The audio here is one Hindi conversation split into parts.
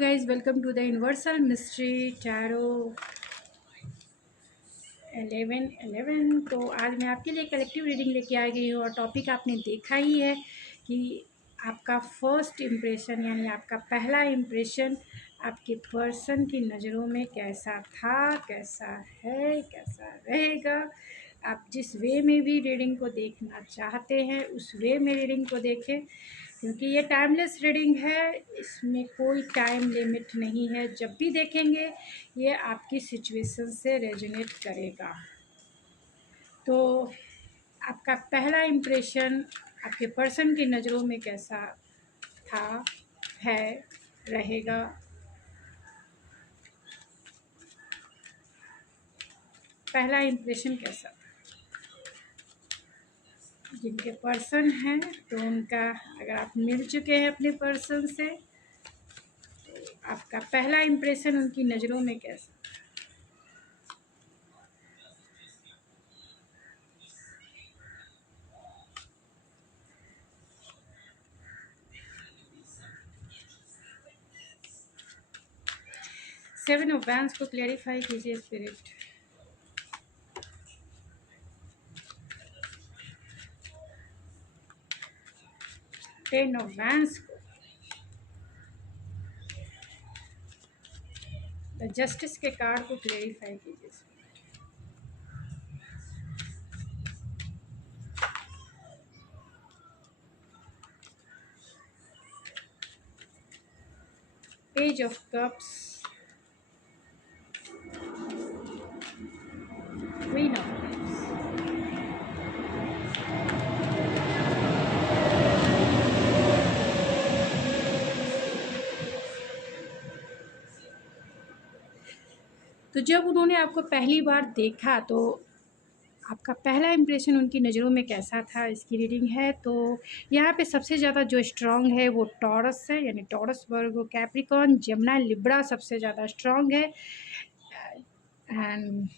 guys, welcome to the Universal Mystery Tarot 1111। तो आज मैं आपके लिए कलेक्टिव रीडिंग लेके आ गई हूँ और टॉपिक आपने देखा ही है कि आपका फर्स्ट इम्प्रेशन यानी आपका पहला इम्प्रेशन आपके पर्सन की नज़रों में कैसा था, कैसा है, कैसा रहेगा। आप जिस वे में भी रीडिंग को देखना चाहते हैं उस वे में रीडिंग को देखें, क्योंकि ये टाइमलेस रीडिंग है, इसमें कोई टाइम लिमिट नहीं है। जब भी देखेंगे ये आपकी सिचुएशन से रेजोनेट करेगा। तो आपका पहला इम्प्रेशन आपके पर्सन की नज़रों में कैसा था, है, रहेगा। पहला इम्प्रेशन कैसा था? जिनके पर्सन हैं तो उनका, अगर आप मिल चुके हैं अपने पर्सन से, तो आपका पहला इम्प्रेशन उनकी नज़रों में कैसा? सेवन ऑफ वैंड्स को क्लैरिफाई कीजिए स्पिरिट। टेन ऑफ वैंड्स को, द जस्टिस के कार्ड को क्लैरिफाई कीजिए। Page of cups, queen of cups, तो जब उन्होंने आपको पहली बार देखा तो आपका पहला इम्प्रेशन उनकी नज़रों में कैसा था, इसकी रीडिंग है। तो यहाँ पे सबसे ज़्यादा जो स्ट्रॉन्ग है वो टॉरस है, यानी टॉरस, वर्गो, कैप्रिकॉर्न, जेमिनी, लिब्रा सबसे ज़्यादा स्ट्रॉन्ग है। एंड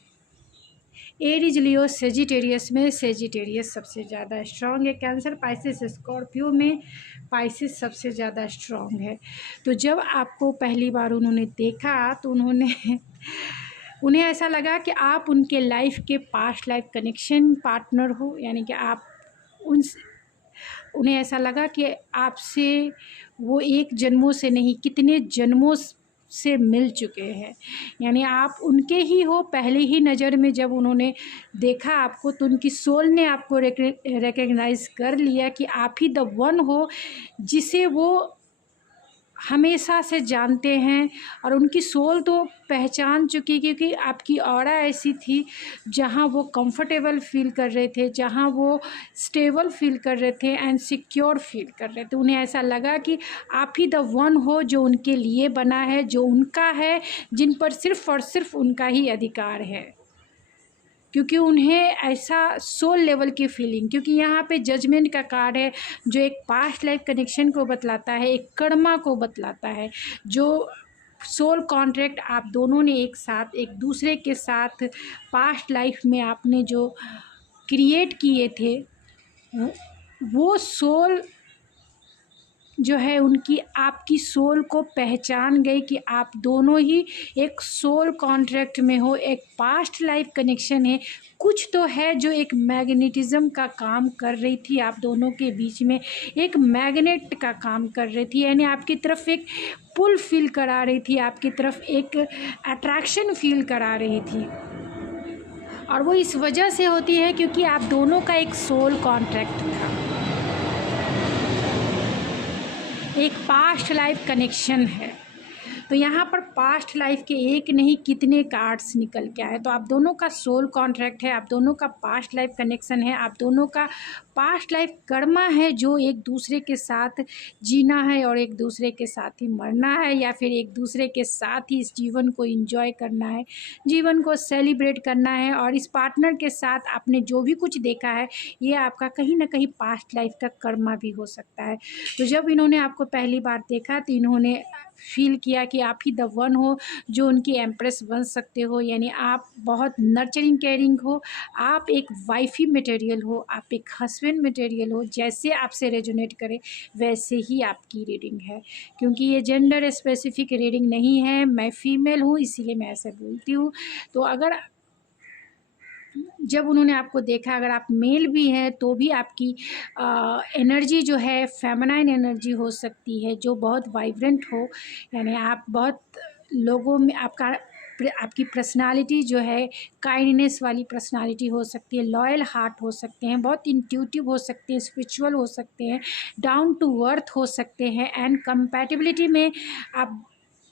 एरीज, लियो, सेजिटेरियस में सेजिटेरियस सबसे ज़्यादा स्ट्रॉन्ग है। कैंसर, पाइसिस, स्कॉर्पियो में पाइसिस सबसे ज़्यादा स्ट्रॉन्ग है। तो जब आपको पहली बार उन्होंने देखा तो उन्हें ऐसा लगा कि आप उनके लाइफ के पास्ट लाइफ कनेक्शन पार्टनर हो, यानी कि आप उन्हें ऐसा लगा कि आपसे वो एक जन्मों से नहीं कितने जन्मों से मिल चुके हैं, यानी आप उनके ही हो। पहले ही नज़र में जब उन्होंने देखा आपको तो उनकी सोल ने आपको रिकग्नाइज़ कर लिया कि आप ही द वन हो जिसे वो हमेशा से जानते हैं। और उनकी सोल तो पहचान चुकी, क्योंकि आपकी ऑरा ऐसी थी जहां वो कंफर्टेबल फील कर रहे थे, जहां वो स्टेबल फील कर रहे थे एंड सिक्योर फील कर रहे थे। उन्हें ऐसा लगा कि आप ही द वन हो जो उनके लिए बना है, जो उनका है, जिन पर सिर्फ़ और सिर्फ उनका ही अधिकार है। क्योंकि उन्हें ऐसा सोल लेवल की फीलिंग, क्योंकि यहाँ पे जजमेंट का कार्ड है जो एक पास्ट लाइफ कनेक्शन को बतलाता है, एक कर्मा को बतलाता है, जो सोल कॉन्ट्रैक्ट आप दोनों ने एक साथ एक दूसरे के साथ पास्ट लाइफ में आपने जो क्रिएट किए थे, वो सोल जो है उनकी आपकी सोल को पहचान गई कि आप दोनों ही एक सोल कॉन्ट्रैक्ट में हो, एक पास्ट लाइफ कनेक्शन है। कुछ तो है जो एक मैग्नेटिज़्म का काम कर रही थी आप दोनों के बीच में, एक मैग्नेट का काम कर रही थी, यानी आपकी तरफ एक पुल फील करा रही थी, आपकी तरफ एक अट्रैक्शन फील करा रही थी। और वो इस वजह से होती है क्योंकि आप दोनों का एक सोल कॉन्ट्रैक्ट था, एक पास्ट लाइफ कनेक्शन है। तो यहाँ पर पास्ट लाइफ के एक नहीं कितने कार्ड्स निकल के आए। तो आप दोनों का सोल कॉन्ट्रैक्ट है, आप दोनों का पास्ट लाइफ कनेक्शन है, आप दोनों का पास्ट लाइफ कर्मा है, जो एक दूसरे के साथ जीना है और एक दूसरे के साथ ही मरना है, या फिर एक दूसरे के साथ ही इस जीवन को एंजॉय करना है, जीवन को सेलिब्रेट करना है। और इस पार्टनर के साथ आपने जो भी कुछ देखा है ये आपका कहीं ना कहीं पास्ट लाइफ का कर्मा भी हो सकता है। तो जब इन्होंने आपको पहली बार देखा तो इन्होंने फ़ील किया कि आप ही द वन हो जो उनकी एम्प्रेस बन सकते हो। यानी आप बहुत नर्चरिंग केयरिंग हो, आप एक वाइफ़ी मटेरियल हो, आप एक हस्बैंड मटेरियल हो। जैसे आपसे रेजोनेट करे वैसे ही आपकी रीडिंग है, क्योंकि ये जेंडर स्पेसिफिक रीडिंग नहीं है। मैं फ़ीमेल हूँ इसीलिए मैं ऐसे बोलती हूँ। तो अगर जब उन्होंने आपको देखा, अगर आप मेल भी हैं तो भी आपकी एनर्जी जो है फेमिनाइन एनर्जी हो सकती है, जो बहुत वाइब्रेंट हो। यानी आप बहुत लोगों में आपकी पर्सनालिटी जो है काइंडनेस वाली पर्सनालिटी हो सकती है, लॉयल हार्ट हो सकते हैं, बहुत इंट्यूटिव हो सकते हैं, स्पिरिचुअल हो सकते हैं, डाउन टू अर्थ हो सकते हैं, एंड कंपैटिबिलिटी में आप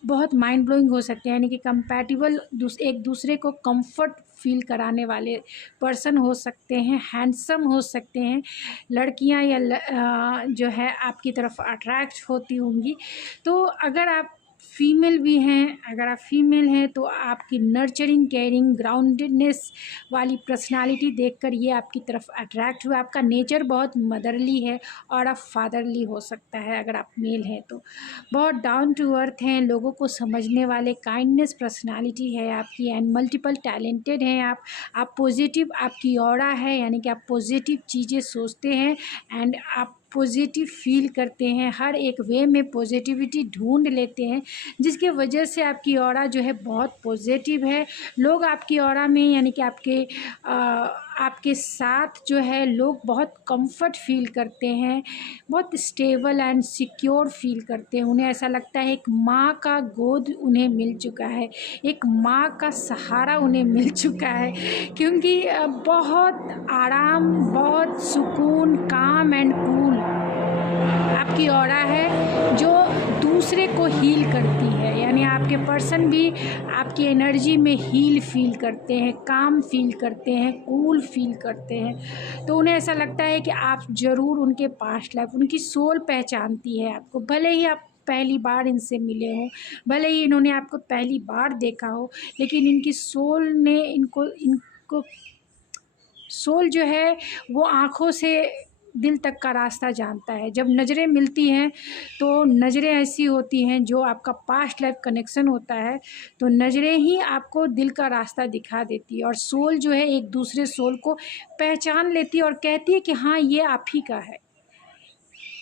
बहुत माइंड ब्लोइंग हो सकते हैं। यानी कि कंपैटिबल एक दूसरे को कंफर्ट फील कराने वाले पर्सन हो सकते हैं, हैंडसम हो सकते हैं। लड़कियां या जो है आपकी तरफ अट्रैक्ट होती होंगी। तो अगर आप फीमेल भी हैं, अगर आप फीमेल हैं तो आपकी नर्चरिंग केयरिंग ग्राउंडेडनेस वाली पर्सनालिटी देखकर ये आपकी तरफ अट्रैक्ट हुआ। आपका नेचर बहुत मदरली है और आप फादरली हो सकता है अगर आप मेल हैं तो। बहुत डाउन टू अर्थ हैं, लोगों को समझने वाले, काइंडनेस पर्सनालिटी है आपकी, एंड मल्टीपल टैलेंटेड हैं आप पॉजिटिव, आपकी ऑरा है, यानी कि आप पॉजिटिव चीज़ें सोचते हैं एंड आप पॉजिटिव फील करते हैं, हर एक वे में पॉजिटिविटी ढूंढ लेते हैं, जिसकी वजह से आपकी ऑरा जो है बहुत पॉजिटिव है। लोग आपकी ऑरा में यानी कि आपके साथ जो है लोग बहुत कंफर्ट फील करते हैं, बहुत स्टेबल एंड सिक्योर फील करते हैं। उन्हें ऐसा लगता है एक माँ का गोद उन्हें मिल चुका है, एक माँ का सहारा उन्हें मिल चुका है, क्योंकि बहुत आराम, बहुत सुकून, काम एंड कूल आपकी ऑरा है जो दूसरे को हील करती है। यानी आपके पर्सन भी आपकी एनर्जी में हील फील करते हैं, काम फील करते हैं, कूल फील करते हैं। तो उन्हें ऐसा लगता है कि आप ज़रूर उनके पास्ट लाइफ, उनकी सोल पहचानती है आपको, भले ही आप पहली बार इनसे मिले हों, भले ही इन्होंने आपको पहली बार देखा हो, लेकिन इनकी सोल ने इनको सोल जो है वो आँखों से दिल तक का रास्ता जानता है। जब नज़रें मिलती हैं तो नज़रें ऐसी होती हैं, जो आपका पास्ट लाइफ कनेक्शन होता है तो नज़रें ही आपको दिल का रास्ता दिखा देती है, और सोल जो है एक दूसरे सोल को पहचान लेती है और कहती है कि हाँ ये आप ही का है।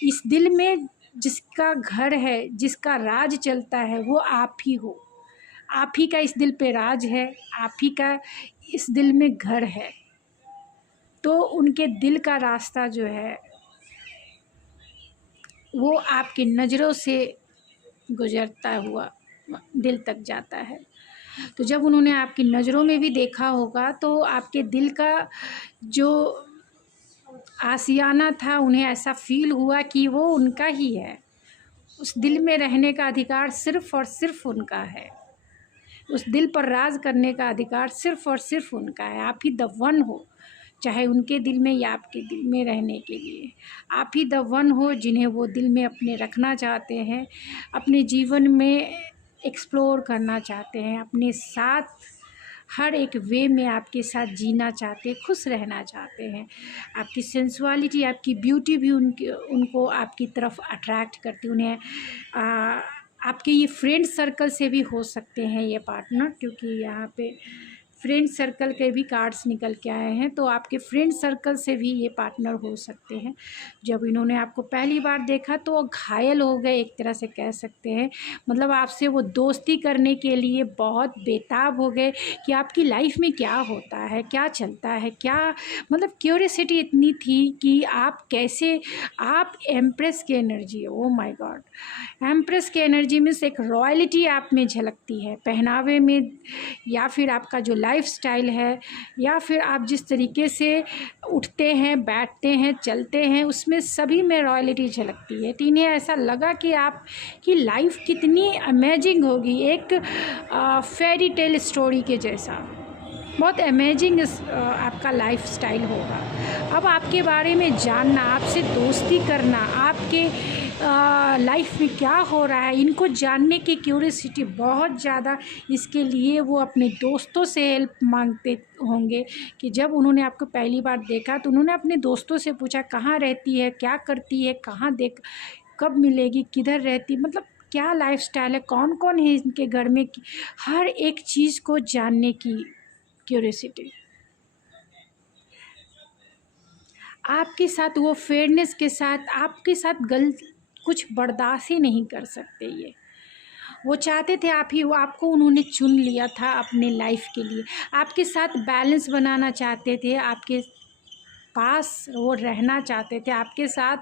इस दिल में जिसका घर है, जिसका राज चलता है वो आप ही हो, आप ही का इस दिल पे राज है, आप ही का इस दिल में घर है। तो उनके दिल का रास्ता जो है वो आपकी नज़रों से गुज़रता हुआ दिल तक जाता है। तो जब उन्होंने आपकी नज़रों में भी देखा होगा तो आपके दिल का जो आशियाना था, उन्हें ऐसा फ़ील हुआ कि वो उनका ही है। उस दिल में रहने का अधिकार सिर्फ़ और सिर्फ़ उनका है, उस दिल पर राज करने का अधिकार सिर्फ़ और सिर्फ़ उनका है। आप ही द वन हो, चाहे उनके दिल में या आपके दिल में रहने के लिए आप ही द वन हो जिन्हें वो दिल में अपने रखना चाहते हैं, अपने जीवन में एक्सप्लोर करना चाहते हैं, अपने साथ हर एक वे में आपके साथ जीना चाहते हैं, खुश रहना चाहते हैं। आपकी सेंसुअलिटी, आपकी ब्यूटी भी उनको आपकी तरफ अट्रैक्ट करती। उन्हें आपके ये फ्रेंड सर्कल से भी हो सकते हैं ये पार्टनर, क्योंकि यहाँ पे फ्रेंड सर्कल के भी कार्ड्स निकल के आए हैं, तो आपके फ्रेंड सर्कल से भी ये पार्टनर हो सकते हैं। जब इन्होंने आपको पहली बार देखा तो वो घायल हो गए, एक तरह से कह सकते हैं। मतलब आपसे वो दोस्ती करने के लिए बहुत बेताब हो गए कि आपकी लाइफ में क्या होता है, क्या चलता है, क्या मतलब क्यूरियोसिटी इतनी थी कि आप कैसे, आप एम्प्रेस की एनर्जी है। ओ माय गॉड, एम्प्रेस की एनर्जी मीन्स एक रॉयल्टी आप में झलकती है, पहनावे में, या फिर आपका जो लाइफ स्टाइल है, या फिर आप जिस तरीके से उठते हैं, बैठते हैं, चलते हैं, उसमें सभी में रॉयल्टी झलकती है। तो इन्हें ऐसा लगा कि आपकी लाइफ कितनी अमेजिंग होगी, एक फेरी टेल स्टोरी के जैसा, बहुत अमेजिंग आपका लाइफ स्टाइल होगा। अब आपके बारे में जानना, आपसे दोस्ती करना, आपके लाइफ में क्या हो रहा है, इनको जानने की क्यूरियोसिटी बहुत ज़्यादा, इसके लिए वो अपने दोस्तों से हेल्प मांगते होंगे। कि जब उन्होंने आपको पहली बार देखा तो उन्होंने अपने दोस्तों से पूछा कहाँ रहती है, क्या करती है, कहाँ कब मिलेगी, किधर रहती, मतलब क्या लाइफस्टाइल है, कौन कौन है इनके घर में, हर एक चीज़ को जानने की क्यूरियोसिटी। आपके साथ वो फेयरनेस के साथ आपके साथ गलत कुछ बर्दाश्त ही नहीं कर सकते ये। वो चाहते थे आप ही, वो आपको उन्होंने चुन लिया था अपने लाइफ के लिए, आपके साथ बैलेंस बनाना चाहते थे, आपके पास वो रहना चाहते थे आपके साथ।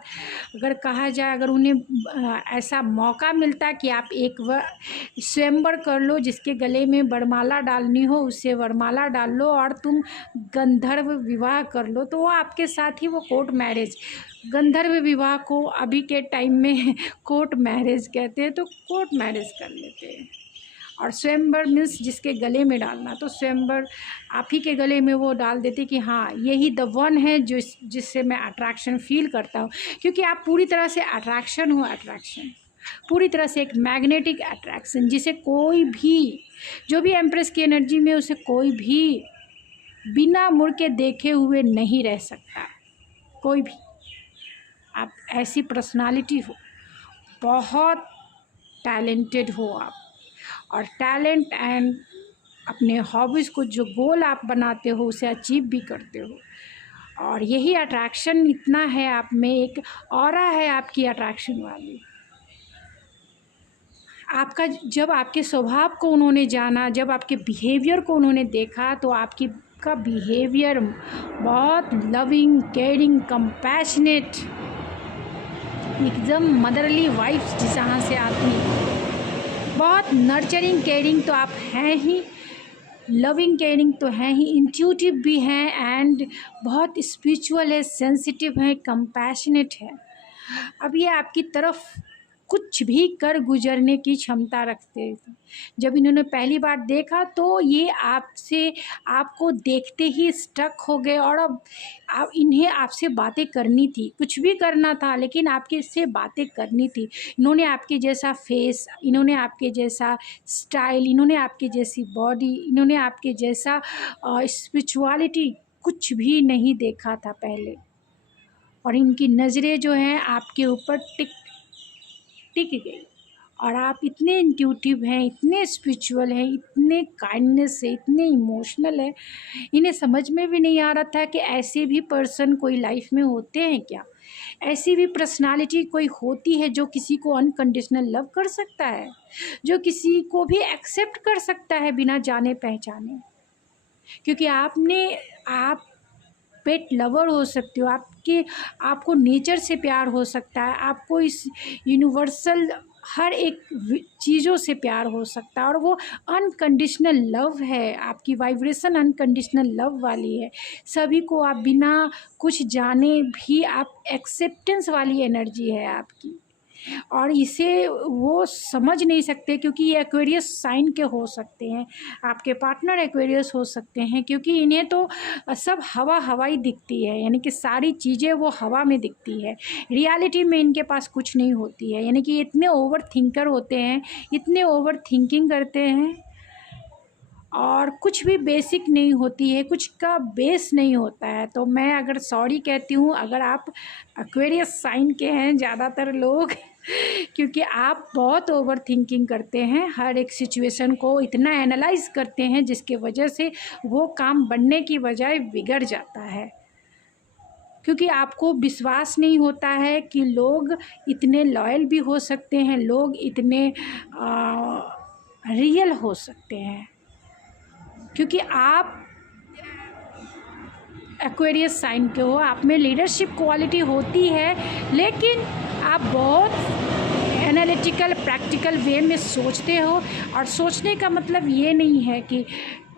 अगर कहा जाए, अगर उन्हें ऐसा मौका मिलता कि आप एक स्वयंवर कर लो, जिसके गले में वरमाला डालनी हो उससे वरमाला डाल लो और तुम गंधर्व विवाह कर लो, तो वो आपके साथ ही वो कोर्ट मैरिज, गंधर्व विवाह को अभी के टाइम में कोर्ट मैरिज कहते हैं, तो कोर्ट मैरिज कर लेते हैं। और स्वयंवर मीन्स जिसके गले में डालना, तो स्वयंवर आप ही के गले में वो डाल देते कि हाँ यही द वन है जो जिससे मैं अट्रैक्शन फील करता हूँ, क्योंकि आप पूरी तरह से अट्रैक्शन हो, अट्रैक्शन पूरी तरह से एक मैग्नेटिक अट्रैक्शन, जिसे कोई भी, जो भी एम्प्रेस की एनर्जी में, उसे कोई भी बिना मुड़ के देखे हुए नहीं रह सकता, कोई भी। आप ऐसी पर्सनालिटी हो, बहुत टैलेंटेड हो आप, और टैलेंट एंड अपने हॉबीज़ को जो गोल आप बनाते हो उसे अचीव भी करते हो। और यही अट्रैक्शन इतना है आप में, एक ऑरा है आपकी अट्रैक्शन वाली। आपका जब आपके स्वभाव को उन्होंने जाना, जब आपके बिहेवियर को उन्होंने देखा, तो आपकी का बिहेवियर बहुत लविंग, केयरिंग, कंपैशनेट, एकदम मदरली वाइफ जहाँ से आती है, बहुत नर्चरिंग, केयरिंग तो आप हैं ही, लविंग केयरिंग तो हैं ही, इंट्यूटिव भी हैं एंड बहुत स्पिरिचुअल है, सेंसिटिव है, कंपैशनेट है। अब ये आपकी तरफ कुछ भी कर गुजरने की क्षमता रखते थे। जब इन्होंने पहली बार देखा तो ये आपसे, आपको देखते ही स्टक हो गए, और अब आप इन्हें आपसे बातें करनी थी, कुछ भी करना था लेकिन आपके से बातें करनी थी। इन्होंने आपके जैसा फेस, इन्होंने आपके जैसा स्टाइल, इन्होंने आपके जैसी बॉडी, इन्होंने आपके जैसा स्पिरिचुअलिटी कुछ भी नहीं देखा था पहले। और इनकी नज़रें जो हैं आपके ऊपर टिक गई, और आप इतने इंट्यूटिव हैं, इतने स्पिरिचुअल हैं, इतने काइंडनेस से, इतने इमोशनल है, इन्हें समझ में भी नहीं आ रहा था कि ऐसे भी पर्सन कोई लाइफ में होते हैं क्या, ऐसी भी पर्सनालिटी कोई होती है जो किसी को अनकंडीशनल लव कर सकता है, जो किसी को भी एक्सेप्ट कर सकता है बिना जाने पहचाने। क्योंकि आप पेट लवर हो सकते हो, आपको नेचर से प्यार हो सकता है, आपको इस यूनिवर्सल हर एक चीज़ों से प्यार हो सकता है, और वो अनकंडीशनल लव है, आपकी वाइब्रेशन अनकंडीशनल लव वाली है। सभी को आप बिना कुछ जाने भी आप एक्सेप्टेंस वाली एनर्जी है आपकी, और इसे वो समझ नहीं सकते, क्योंकि ये एक्वेरियस साइन के हो सकते हैं, आपके पार्टनर एक्वेरियस हो सकते हैं, क्योंकि इन्हें तो सब हवा ही दिखती है, यानी कि सारी चीज़ें वो हवा में दिखती है, रियलिटी में इनके पास कुछ नहीं होती है। यानी कि इतने ओवर थिंकर होते हैं, इतने ओवर थिंकिंग करते हैं, और कुछ भी बेसिक नहीं होती है, कुछ का बेस नहीं होता है। तो मैं अगर सॉरी कहती हूँ अगर आप एक्वेरियस साइन के हैं ज़्यादातर लोग, क्योंकि आप बहुत ओवर थिंकिंग करते हैं, हर एक सिचुएशन को इतना एनालाइज करते हैं जिसके वजह से वो काम बनने की बजाय बिगड़ जाता है। क्योंकि आपको विश्वास नहीं होता है कि लोग इतने लॉयल भी हो सकते हैं, लोग इतने रियल हो सकते हैं, क्योंकि आप एक्वेरियस साइन के हो, आप में लीडरशिप क्वालिटी होती है, लेकिन आप बहुत एनालिटिकल प्रैक्टिकल वे में सोचते हो। और सोचने का मतलब ये नहीं है कि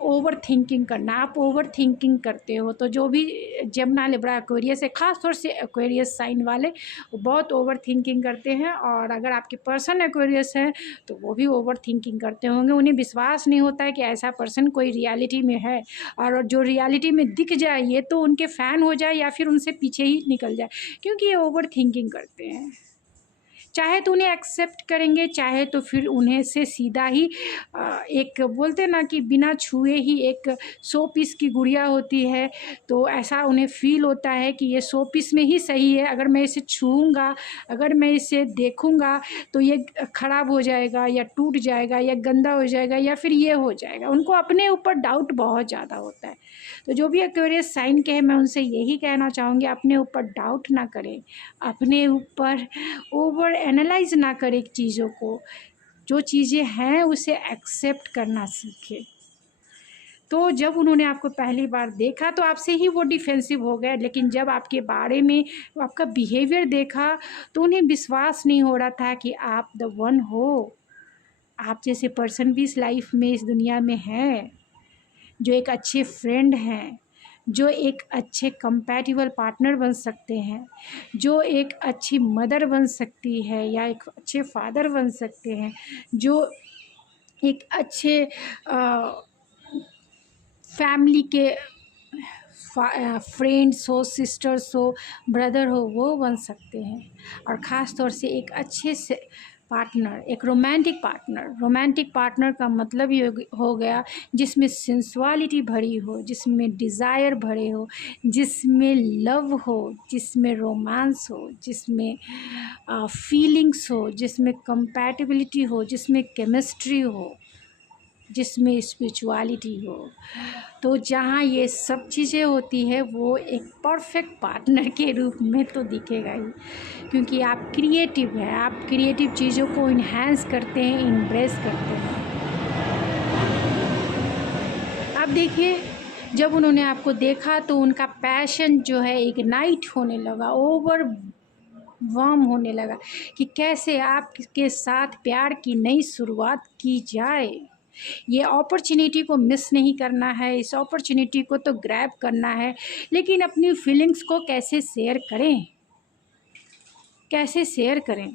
ओवर थिंकिंग करना, आप ओवर थिंकिंग करते हो। तो जो भी जमुना लिब्रा एक्वेरियस है, ख़ास तौर से एक्वेरियस साइन वाले, वो बहुत ओवर थिंकिंग करते हैं। और अगर आपके पर्सन एक्वेरियस है तो वो भी ओवर थिंकिंग करते होंगे, उन्हें विश्वास नहीं होता है कि ऐसा पर्सन कोई रियलिटी में है, और जो रियलिटी में दिख जाए ये तो उनके फ़ैन हो जाए या फिर उनसे पीछे ही निकल जाए, क्योंकि ये ओवर थिंकिंग करते हैं। चाहे तो उन्हें एक्सेप्ट करेंगे, चाहे तो फिर उन्हें से सीधा ही एक बोलते ना कि बिना छुए ही एक 100 पीस की गुड़िया होती है, तो ऐसा उन्हें फ़ील होता है कि ये 100 पीस में ही सही है, अगर मैं इसे छूऊँगा, अगर मैं इसे देखूँगा तो ये ख़राब हो जाएगा या टूट जाएगा या गंदा हो जाएगा या फिर ये हो जाएगा। उनको अपने ऊपर डाउट बहुत ज़्यादा होता है। तो जो भी एक्वेरियस साइन के हैं, मैं उनसे यही कहना चाहूँगी, अपने ऊपर डाउट ना करें, अपने ऊपर ओवर एनालाइज ना करें चीज़ों को, जो चीज़ें हैं उसे एक्सेप्ट करना सीखें। तो जब उन्होंने आपको पहली बार देखा तो आपसे ही वो डिफेंसिव हो गए, लेकिन जब आपके बारे में आपका बिहेवियर देखा तो उन्हें विश्वास नहीं हो रहा था कि आप द वन हो। आप जैसे पर्सन भी इस लाइफ में, इस दुनिया में हैं, जो एक अच्छे फ्रेंड हैं, जो एक अच्छे कंपैटिबल पार्टनर बन सकते हैं, जो एक अच्छी मदर बन सकती है या एक अच्छे फादर बन सकते हैं, जो एक अच्छे फैमिली के फ्रेंड्स हो, सिस्टर्स हो, ब्रदर हो, वो बन सकते हैं। और ख़ास तौर से एक अच्छे से पार्टनर, एक रोमांटिक पार्टनर का मतलब ये हो गया जिसमें सेंसुअलिटी भरी हो, जिसमें डिज़ायर भरे हो, जिसमें लव हो, जिसमें रोमांस हो, जिसमें फीलिंग्स हो, जिसमें कंपैटिबिलिटी हो, जिसमें केमिस्ट्री हो, जिसमें स्पिरिचुअलिटी हो। तो जहाँ ये सब चीज़ें होती है वो एक परफेक्ट पार्टनर के रूप में तो दिखेगा ही, क्योंकि आप क्रिएटिव हैं, आप क्रिएटिव चीज़ों को इन्हेंस करते हैं, इम्प्रेस करते हैं। अब देखिए, जब उन्होंने आपको देखा तो उनका पैशन जो है इग्नाइट होने लगा, ओवर वार्म होने लगा कि कैसे आपके साथ प्यार की नई शुरुआत की जाए। ये अपॉर्चुनिटी को मिस नहीं करना है, इस अपॉर्चुनिटी को तो ग्रैब करना है, लेकिन अपनी फीलिंग्स को कैसे शेयर करें, कैसे शेयर करें,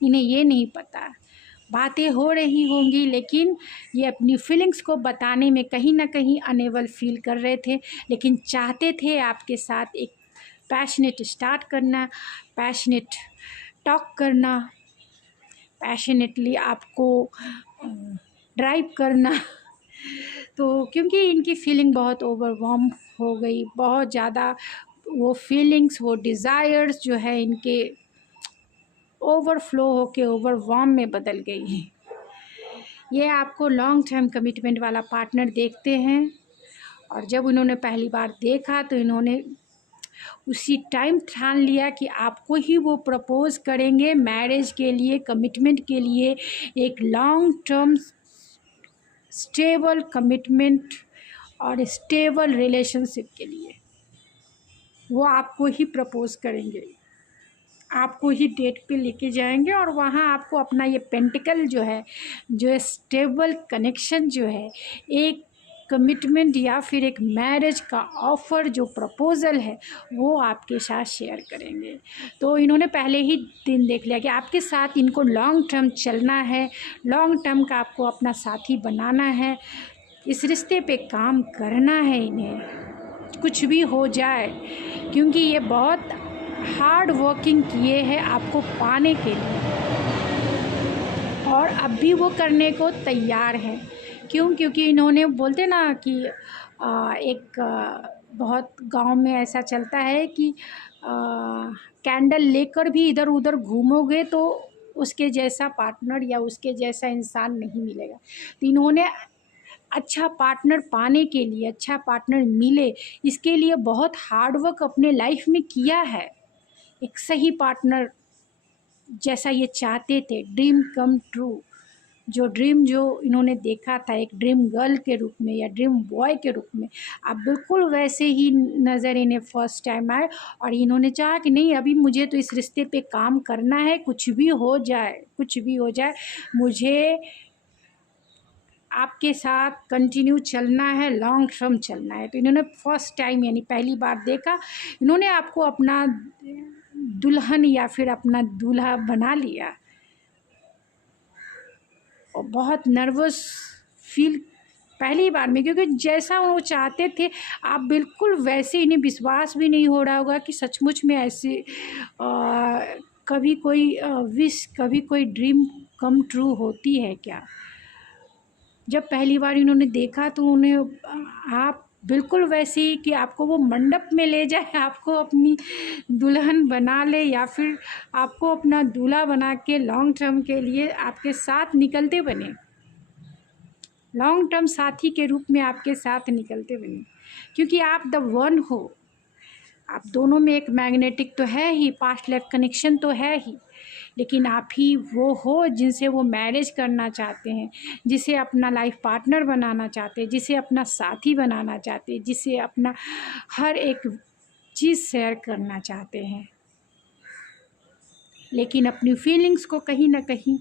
इन्हें ये नहीं पता। बातें हो रही होंगी लेकिन ये अपनी फीलिंग्स को बताने में कहीं ना कहीं अनेबल फील कर रहे थे, लेकिन चाहते थे आपके साथ एक पैशनेट स्टार्ट करना, पैशनेट टॉक करना, पैशनेटली आपको ड्राइव करना। तो क्योंकि इनकी फीलिंग बहुत ओवरवॉर्म हो गई, बहुत ज़्यादा वो फीलिंग्स, वो डिज़ायर्स जो है इनके ओवरफ्लो होके ओवरवॉर्म में बदल गई हैं। ये आपको लॉन्ग टर्म कमिटमेंट वाला पार्टनर देखते हैं, और जब उन्होंने पहली बार देखा तो इन्होंने उसी टाइम ठान लिया कि आपको ही वो प्रपोज़ करेंगे मैरिज के लिए, कमिटमेंट के लिए, एक लॉन्ग टर्म स्टेबल कमिटमेंट और स्टेबल रिलेशनशिप के लिए वो आपको ही प्रपोज़ करेंगे, आपको ही डेट पे लेके जाएंगे, और वहाँ आपको अपना ये पेंटिकल जो है, जो स्टेबल कनेक्शन जो है, एक कमिटमेंट या फिर एक मैरिज का ऑफ़र, जो प्रपोज़ल है, वो आपके साथ शेयर करेंगे। तो इन्होंने पहले ही दिन देख लिया कि आपके साथ इनको लॉन्ग टर्म चलना है, लॉन्ग टर्म का आपको अपना साथी बनाना है, इस रिश्ते पे काम करना है इन्हें, कुछ भी हो जाए, क्योंकि ये बहुत हार्ड वर्किंग किए हैं आपको पाने के लिए, और अब भी वो करने को तैयार हैं। क्यों? क्योंकि इन्होंने, बोलते ना कि बहुत गांव में ऐसा चलता है कि कैंडल लेकर भी इधर उधर घूमोगे तो उसके जैसा पार्टनर या उसके जैसा इंसान नहीं मिलेगा। तो इन्होंने अच्छा पार्टनर पाने के लिए, अच्छा पार्टनर मिले, इसके लिए बहुत हार्ड वर्क अपने लाइफ में किया है। एक सही पार्टनर जैसा ये चाहते थे, ड्रीम कम ट्रू, जो ड्रीम जो इन्होंने देखा था एक ड्रीम गर्ल के रूप में या ड्रीम बॉय के रूप में, अब बिल्कुल वैसे ही नज़र इन्हें फर्स्ट टाइम आए, और इन्होंने चाहा कि नहीं, अभी मुझे तो इस रिश्ते पे काम करना है, कुछ भी हो जाए, कुछ भी हो जाए, मुझे आपके साथ कंटिन्यू चलना है, लॉन्ग टर्म चलना है। तो इन्होंने फर्स्ट टाइम यानी पहली बार देखा, इन्होंने आपको अपना दुल्हन या फिर अपना दूल्हा बना लिया, और बहुत नर्वस फील पहली बार में, क्योंकि जैसा वो चाहते थे आप बिल्कुल वैसे, इन्हें विश्वास भी नहीं हो रहा होगा कि सचमुच में ऐसे कभी कोई विश, कभी कोई ड्रीम कम ट्रू होती है क्या? जब पहली बार इन्होंने देखा तो उन्हें आप बिल्कुल वैसे ही कि आपको वो मंडप में ले जाए, आपको अपनी दुल्हन बना ले, या फिर आपको अपना दूल्हा बना के लॉन्ग टर्म के लिए आपके साथ निकलते बने, लॉन्ग टर्म साथी के रूप में आपके साथ निकलते बने, क्योंकि आप द वन हो। आप दोनों में एक मैग्नेटिक तो है ही, पास्ट लाइफ कनेक्शन तो है ही, लेकिन आप ही वो हो जिनसे वो मैरिज करना चाहते हैं, जिसे अपना लाइफ पार्टनर बनाना चाहते हैं, जिसे अपना साथी बनाना चाहते हैं, जिसे अपना हर एक चीज़ शेयर करना चाहते हैं, लेकिन अपनी फीलिंग्स को कहीं ना कहीं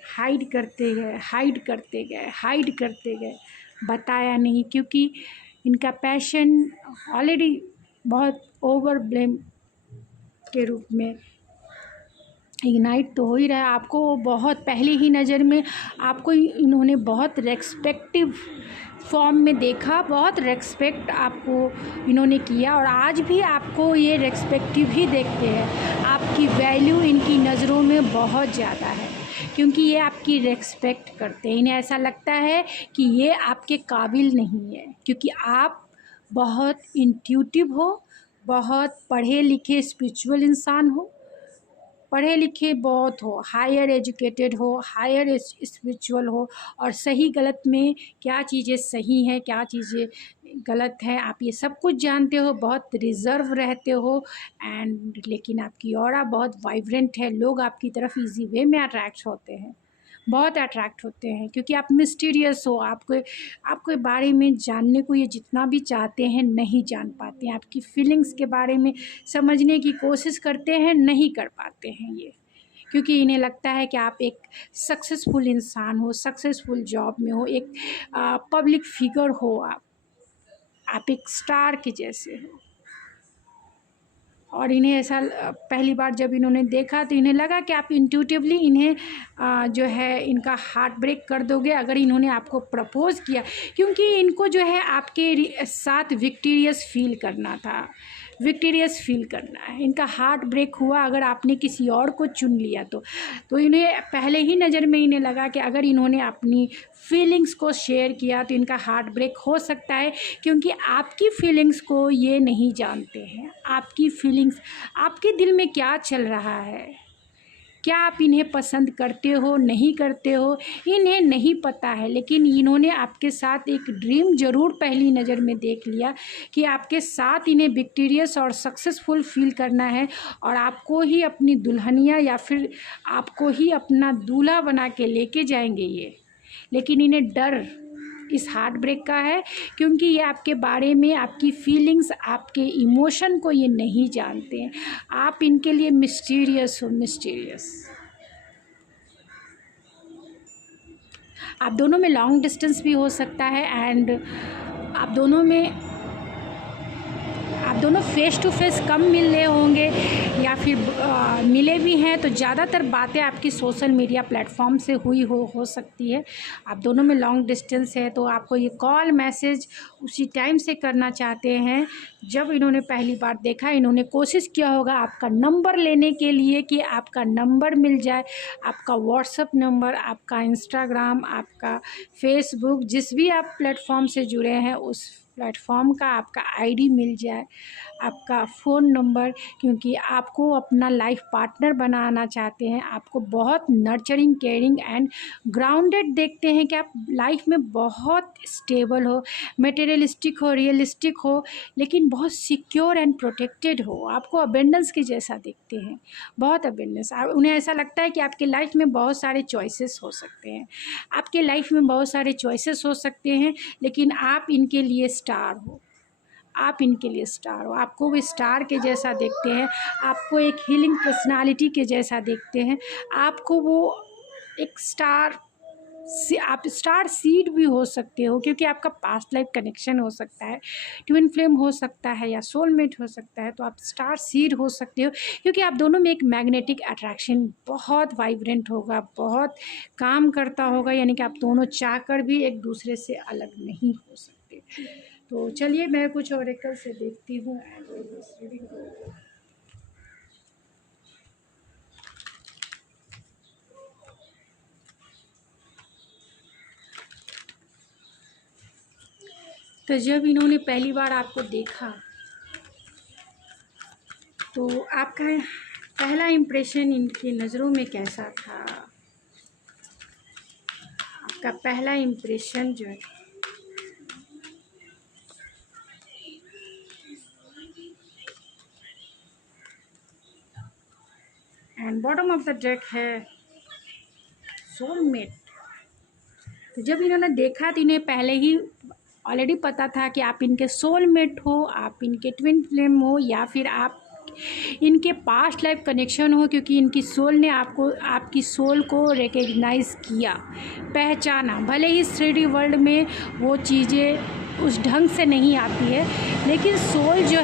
हाइड करते गए, हाइड करते गए, हाइड करते गए, बताया नहीं, क्योंकि इनका पैशन ऑलरेडी बहुत ओवर ब्लेम के रूप में इग्नाइट तो हो ही रहा है। आपको बहुत पहली ही नज़र में आपको इन्होंने बहुत रेस्पेक्टिव फॉर्म में देखा, बहुत रेस्पेक्ट आपको इन्होंने किया, और आज भी आपको ये रेस्पेक्टिव ही देखते हैं। आपकी वैल्यू इनकी नज़रों में बहुत ज़्यादा है, क्योंकि ये आपकी रेस्पेक्ट करते हैं। इन्हें ऐसा लगता है कि ये आपके काबिल नहीं है, क्योंकि आप बहुत इंट्यूटिव हो, बहुत पढ़े लिखे स्पिरिचुअल इंसान हो, पढ़े लिखे बहुत हो, हायर एजुकेटेड हो, हायर स्पिरिचुअल हो, और सही गलत में क्या चीज़ें सही हैं, क्या चीज़ें गलत है, आप ये सब कुछ जानते हो, बहुत रिज़र्व रहते हो, एंड लेकिन आपकी ऑरा बहुत वाइब्रेंट है। लोग आपकी तरफ इजी वे में अट्रैक्ट होते हैं, बहुत अट्रैक्ट होते हैं, क्योंकि आप मिस्टीरियस हो। आपके बारे में जानने को ये जितना भी चाहते हैं नहीं जान पाते हैं, आपकी फीलिंग्स के बारे में समझने की कोशिश करते हैं, नहीं कर पाते हैं ये, क्योंकि इन्हें लगता है कि आप एक सक्सेसफुल इंसान हो, सक्सेसफुल जॉब में हो, एक पब्लिक फिगर हो, आप एक स्टार के जैसे हो। और इन्हें ऐसा पहली बार जब इन्होंने देखा तो इन्हें लगा कि आप इंट्यूटिवली इन्हें जो है इनका हार्ट ब्रेक कर दोगे अगर इन्होंने आपको प्रपोज़ किया, क्योंकि इनको जो है आपके साथ विक्टोरियस फील करना था, विक्टोरियस फील करना है। इनका हार्ट ब्रेक हुआ अगर आपने किसी और को चुन लिया तो इन्हें पहले ही नज़र में इन्हें लगा कि अगर इन्होंने अपनी फीलिंग्स को शेयर किया तो इनका हार्ट ब्रेक हो सकता है, क्योंकि आपकी फीलिंग्स को ये नहीं जानते हैं। आपकी फीलिंग्स, आपके दिल में क्या चल रहा है, क्या आप इन्हें पसंद करते हो, नहीं करते हो, इन्हें नहीं पता है। लेकिन इन्होंने आपके साथ एक ड्रीम ज़रूर पहली नज़र में देख लिया कि आपके साथ इन्हें विक्टोरियस और सक्सेसफुल फील करना है, और आपको ही अपनी दुल्हनिया या फिर आपको ही अपना दूल्हा बना के लेके जाएंगे ये। लेकिन इन्हें डर इस हार्ट ब्रेक का है, क्योंकि ये आपके बारे में, आपकी फीलिंग्स, आपके इमोशन को ये नहीं जानते हैं। आप इनके लिए मिस्टीरियस हो, मिस्टीरियस। आप दोनों में लॉन्ग डिस्टेंस भी हो सकता है, एंड आप दोनों फ़ेस टू फेस कम मिले होंगे, या फिर मिले भी हैं तो ज़्यादातर बातें आपकी सोशल मीडिया प्लेटफॉर्म से हुई हो सकती है। आप दोनों में लॉन्ग डिस्टेंस है तो आपको ये कॉल मैसेज उसी टाइम से करना चाहते हैं जब इन्होंने पहली बार देखा। इन्होंने कोशिश किया होगा आपका नंबर लेने के लिए कि आपका नंबर मिल जाए, आपका व्हाट्सएप नंबर, आपका इंस्टाग्राम, आपका फेसबुक, जिस भी आप प्लेटफॉर्म से जुड़े हैं उस प्लेटफॉर्म का आपका आईडी मिल जाए, आपका फ़ोन नंबर, क्योंकि आपको अपना लाइफ पार्टनर बनाना चाहते हैं। आपको बहुत नर्चरिंग, केयरिंग एंड ग्राउंडेड देखते हैं कि आप लाइफ में बहुत स्टेबल हो, मटेरियलिस्टिक हो, रियलिस्टिक हो, लेकिन बहुत सिक्योर एंड प्रोटेक्टेड हो। आपको अबेंडेंस के जैसा देखते हैं, बहुत अबेंडेंस। उन्हें ऐसा लगता है कि आपके लाइफ में बहुत सारे चॉइसेस हो सकते हैं, आपके लाइफ में बहुत सारे चॉइसेस हो सकते हैं, लेकिन आप इनके लिए स्टार हो, आप इनके लिए स्टार हो। आपको वो स्टार के जैसा देखते हैं, आपको एक हीलिंग पर्सनालिटी के जैसा देखते हैं, आपको वो एक स्टार से, आप स्टार सीड भी हो सकते हो, क्योंकि आपका पास्ट लाइफ कनेक्शन हो सकता है, ट्विन फ्लेम हो सकता है, या सोलमेट हो सकता है। तो आप स्टार सीड हो सकते हो, क्योंकि आप दोनों में एक मैग्नेटिक अट्रैक्शन बहुत वाइब्रेंट होगा, बहुत काम करता होगा, यानी कि आप दोनों चाहकर भी एक दूसरे से अलग नहीं हो सकते। तो चलिए मैं कुछ ओरेकल से देखती हूँ। तो जब इन्होंने पहली बार आपको देखा तो आपका पहला इम्प्रेशन इनकी नज़रों में कैसा था? आपका पहला इम्प्रेशन जो है and bottom of the deck है सोलमेट। तो जब इन्होंने देखा तो इन्हें पहले ही ऑलरेडी पता था कि आप इनके सोलमेट हो, आप इनके ट्विन फ्लेम हो, या फिर आप इनके पास्ट लाइफ कनेक्शन हो, क्योंकि इनकी सोल ने आपको, आपकी सोल को रिकग्नाइज़ किया, पहचाना। भले ही 3D वर्ल्ड में वो चीज़ें उस ढंग से नहीं आती है, लेकिन सोल जो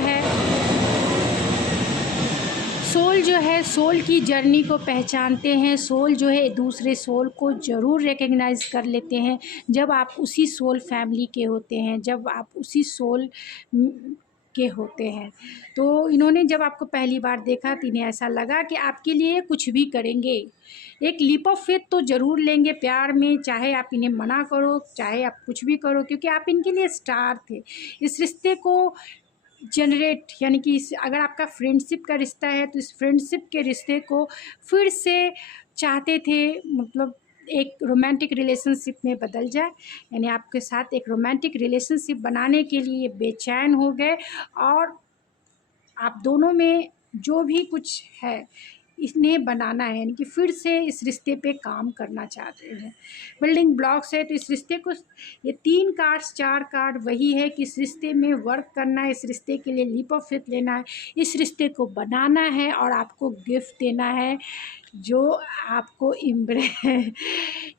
है सोल की जर्नी को पहचानते हैं। सोल जो है दूसरे सोल को ज़रूर रिकग्नाइज़ कर लेते हैं जब आप उसी सोल फैमिली के होते हैं, जब आप उसी सोल के होते हैं। तो इन्होंने जब आपको पहली बार देखा तो इन्हें ऐसा लगा कि आपके लिए कुछ भी करेंगे, एक लीप ऑफ फेथ तो ज़रूर लेंगे प्यार में, चाहे आप इन्हें मना करो, चाहे आप कुछ भी करो, क्योंकि आप इनके लिए स्टार थे। इस रिश्ते को जनरेट, यानी कि अगर आपका फ्रेंडशिप का रिश्ता है तो इस फ्रेंडशिप के रिश्ते को फिर से चाहते थे, मतलब एक रोमांटिक रिलेशनशिप में बदल जाए। यानी आपके साथ एक रोमांटिक रिलेशनशिप बनाने के लिए बेचैन हो गए, और आप दोनों में जो भी कुछ है इन्हें बनाना है, यानी कि फिर से इस रिश्ते पे काम करना चाहते हैं। बिल्डिंग ब्लॉक्स है तो इस रिश्ते को, ये 3 कार्ड्स 4 कार्ड वही है कि इस रिश्ते में वर्क करना है, इस रिश्ते के लिए लीप ऑफ फेथ लेना है, इस रिश्ते को बनाना है और आपको गिफ्ट देना है जो आपको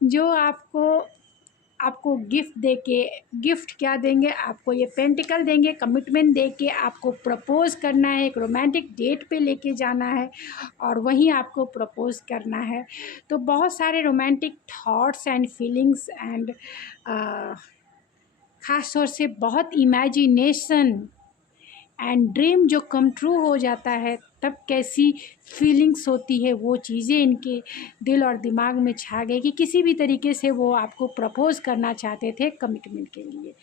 जो आपको गिफ्ट देके, गिफ्ट क्या देंगे आपको, ये पेंटिकल देंगे, कमिटमेंट देके आपको प्रपोज़ करना है, एक रोमांटिक डेट पे लेके जाना है और वहीं आपको प्रपोज़ करना है। तो बहुत सारे romantic thoughts and feelings and ख़ास तौर से बहुत इमेजिनेशन एंड ड्रीम जो कम ट्रू हो जाता है तब कैसी फीलिंग्स होती है, वो चीज़ें इनके दिल और दिमाग में छा गई कि किसी भी तरीके से वो आपको प्रपोज़ करना चाहते थे कमिटमेंट के लिए।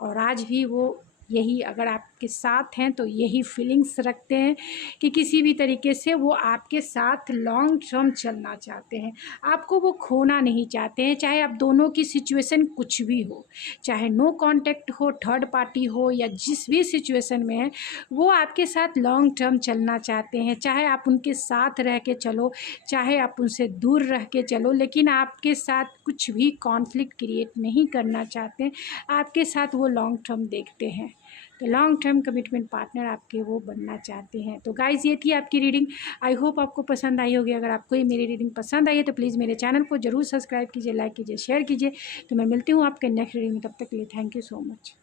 और आज भी वो यही, अगर आपके साथ हैं तो यही फीलिंग्स रखते हैं कि किसी भी तरीके से वो आपके साथ लॉन्ग टर्म चलना चाहते हैं, आपको वो खोना नहीं चाहते हैं। चाहे आप दोनों की सिचुएशन कुछ भी हो, चाहे नो कांटेक्ट हो, थर्ड पार्टी हो, या जिस भी सिचुएशन में है, वो आपके साथ लॉन्ग टर्म चलना चाहते हैं। चाहे आप उनके साथ रह के चलो, चाहे आप उनसे दूर रह के चलो, लेकिन आपके साथ कुछ भी कॉन्फ्लिक्ट क्रिएट नहीं करना चाहते, आपके साथ वो लॉन्ग टर्म देखते हैं। तो लॉन्ग टर्म कमिटमेंट पार्टनर आपके वो बनना चाहते हैं। तो गाइज़, ये थी आपकी रीडिंग। आई होप आपको पसंद आई होगी। अगर आपको ये मेरी रीडिंग पसंद आई है तो प्लीज़ मेरे चैनल को ज़रूर सब्सक्राइब कीजिए, लाइक कीजिए, शेयर कीजिए। तो मैं मिलती हूँ आपके नेक्स्ट रीडिंग में, तब तक के लिए थैंक यू सो मच।